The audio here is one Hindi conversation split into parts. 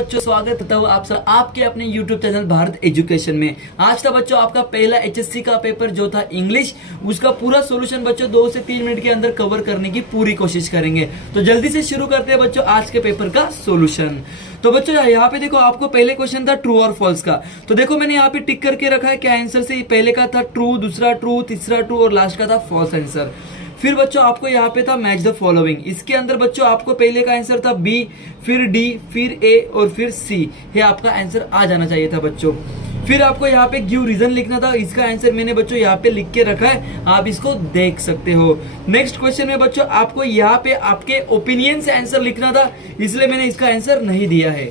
बच्चों स्वागत करता हूँ आप सब आपके अपने YouTube चैनल भारत एजुकेशन में। आज था बच्चों आपका पहला HSC का पेपर जो था इंग्लिश, उसका पूरा सॉल्यूशन बच्चों 2 से 3 मिनट के अंदर कवर करने की पूरी कोशिश करेंगे। तो जल्दी से शुरू करते हैं बच्चों आज के पेपर का सॉल्यूशन। तो बच्चों यहाँ पे देखो आपको पहले क्वेश्चन था ट्रू और फॉल्स का, तो देखो मैंने यहाँ पे टिक करके रखा है क्या आंसर से। पहले का था ट्रू, दूसरा ट्रू, तीसरा ट्रू और लास्ट का था फॉल्स आंसर। फिर बच्चों आपको यहाँ पे था मैच द फॉलोइंग, इसके अंदर बच्चों आपको पहले का आंसर था बी, फिर डी, फिर ए और फिर सी, ये आपका आंसर आ जाना चाहिए था बच्चों। फिर आपको यहाँ पे गिव रीजन लिखना था, इसका आंसर मैंने बच्चों यहाँ पे लिख के रखा है, आप इसको देख सकते हो। नेक्स्ट क्वेश्चन में बच्चों आपको यहाँ पे आपके ओपिनियन से आंसर लिखना था, इसलिए मैंने इसका आंसर नहीं दिया है।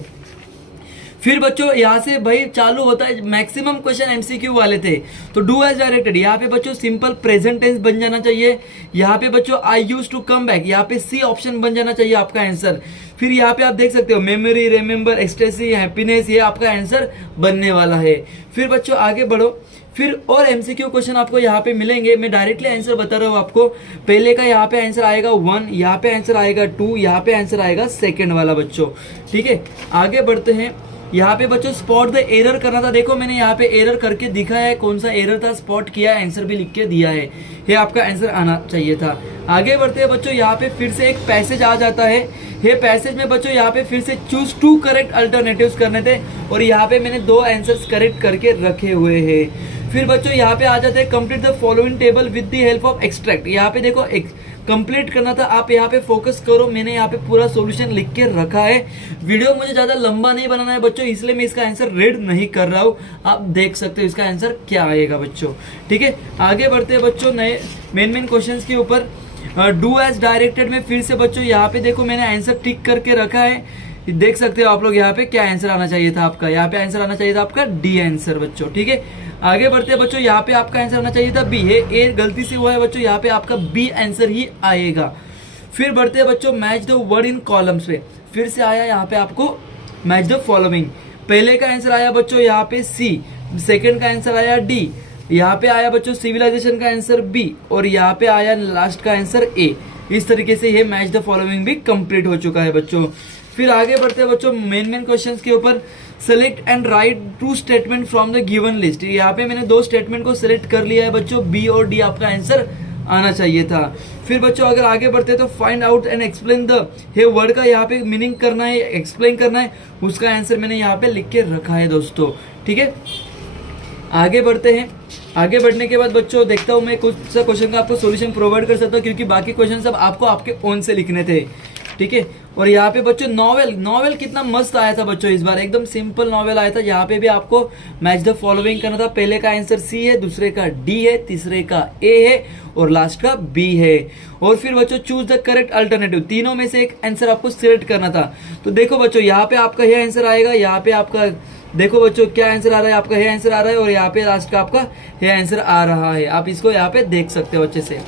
फिर बच्चों यहाँ से भाई चालू होता है, मैक्सिमम क्वेश्चन एमसीक्यू वाले थे। तो डू एज डायरेक्टेड, यहाँ पे बच्चों सिंपल प्रेजेंट टेंस बन जाना चाहिए। यहाँ पे बच्चों आई यूज टू कम बैक, यहाँ पे सी ऑप्शन बन जाना चाहिए आपका आंसर। फिर यहाँ पे आप देख सकते हो मेमोरी, रिमेम्बर, एक्सटेसी, हैप्पीनेस, ये आपका आंसर बनने वाला है। फिर बच्चों आगे बढ़ो, फिर और एमसीक्यू क्वेश्चन आपको यहाँ पे मिलेंगे। मैं डायरेक्टली आंसर बता रहा हूँ आपको। पहले का यहाँ पे आंसर आएगा 1, यहाँ पे आंसर आएगा 2, यहाँ पे आंसर आएगा सेकंड वाला बच्चों। ठीक है, आगे बढ़ते हैं। यहाँ पे बच्चों स्पॉट द एरर करना था, देखो मैंने यहाँ पे एरर करके दिखा है, कौन सा एरर था स्पॉट किया है, आंसर भी लिख के दिया है, ये आपका आंसर आना चाहिए था। आगे बढ़ते हैं बच्चों, यहाँ पे फिर से एक पैसेज आ जाता है। ये पैसेज में बच्चों यहाँ पे फिर से चूज 2 करेक्ट अल्टरनेटिव्स करने थे और यहाँ पे मैंने 2 आंसर्स करेक्ट करके रखे हुए हैं। फिर बच्चों यहाँ पे आ जाते हैं complete the following table with the help of extract. यहाँ पे देखो कंप्लीट करना था, आप यहाँ पे फोकस करो, मैंने यहाँ पे पूरा सॉल्यूशन लिख के रखा है। वीडियो मुझे ज्यादा लंबा नहीं बनाना है बच्चों, इसलिए मैं इसका आंसर रीड नहीं कर रहा हूँ। आप देख सकते हो इसका आंसर क्या आएगा बच्चों। ठीक है, आगे बढ़ते हैं बच्चों नए मेन क्वेश्चंस के ऊपर। डू एज डायरेक्टेड में फिर से बच्चों यहाँ पे देखो मैंने आंसर टिक करके रखा है, देख सकते हो आप लोग। यहाँ पे क्या आंसर आना चाहिए था आपका, यहाँ पे आंसर आना चाहिए था आपका डी आंसर बच्चों। ठीक है, आगे बढ़ते हैं बच्चों, यहाँ पे आपका आंसर आना चाहिए था बी, ए गलती से हुआ है बच्चों, यहाँ पे आपका बी आंसर ही आएगा। फिर बढ़ते हैं बच्चों match the word in columns पे, फिर से आया यहाँ पे आपको मैच द फॉलोइंग। पहले का आंसर आया बच्चों यहाँ पे सी, सेकंड का आंसर आया डी, यहाँ पे आया बच्चों सिविलाइजेशन का आंसर बी और यहाँ पे आया लास्ट का आंसर ए। इस तरीके से ये मैच द फॉलोइंग भी कंप्लीट हो चुका है बच्चों। फिर आगे बढ़ते हैं बच्चों मेन क्वेश्चंस के ऊपर। Select and right 2 statement from the given list, यहाँ पे मैंने 2 स्टेटमेंट को सिलेक्ट कर लिया है बच्चों, बी और डी आपका आंसर आना चाहिए था। फिर बच्चों अगर आगे बढ़ते हैं तो find out and explain the, ये वर्ड का यहाँ पे मीनिंग करना है, एक्सप्लेन करना है, उसका आंसर मैंने यहाँ पे लिख के रखा है दोस्तों। ठीक है, आगे बढ़ते हैं। आगे बढ़ने के बाद बच्चों देखता हूँ मैं कुछ सा क्वेश्चन का आपको सॉल्यूशन प्रोवाइड कर सकता हूँ, क्योंकि बाकी क्वेश्चन सब आपको आपके ओन से लिखने थे। ठीक है, और यहाँ पे बच्चों नॉवेल कितना मस्त आया था बच्चों, इस बार एकदम सिंपल नॉवेल आया था। यहाँ पे भी आपको मैच द फॉलोइंग करना था, पहले का आंसर सी है, दूसरे का डी है, तीसरे का ए है और लास्ट का बी है। और फिर बच्चों चूज द करेक्ट अल्टरनेटिव, तीनों में से एक आंसर आपको सिलेक्ट करना था। तो देखो बच्चों यहाँ पे आपका ये आंसर आएगा, यहाँ पे आपका देखो बच्चों क्या आंसर आ रहा है, आपका ये आंसर आ रहा है और यहाँ पे लास्ट का आपका ये आंसर आ रहा है, आप इसको यहाँ पे देख सकते हो अच्छे से।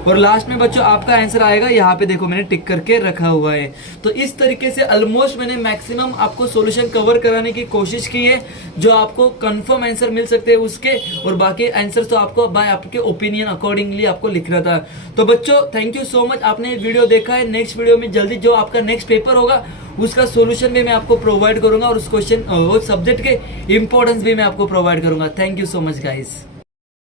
और लास्ट में बच्चों आपका आंसर आएगा, यहाँ पे देखो मैंने टिक करके रखा हुआ है। तो इस तरीके से ऑलमोस्ट मैंने मैक्सिमम आपको सॉल्यूशन कवर कराने की कोशिश की है, जो आपको कंफर्म आंसर मिल सकते हैं उसके, और बाकी आंसर तो आपको बाय आपके ओपिनियन अकॉर्डिंगली आपको लिखना था। तो बच्चों थैंक यू सो मच, आपने वीडियो देखा है। नेक्स्ट वीडियो में जल्दी जो आपका नेक्स्ट पेपर होगा उसका सॉल्यूशन भी मैं आपको प्रोवाइड करूंगा और उस क्वेश्चन और सब्जेक्ट के इंपॉर्टेंस भी मैं आपको प्रोवाइड करूंगा। Thank you so much guys.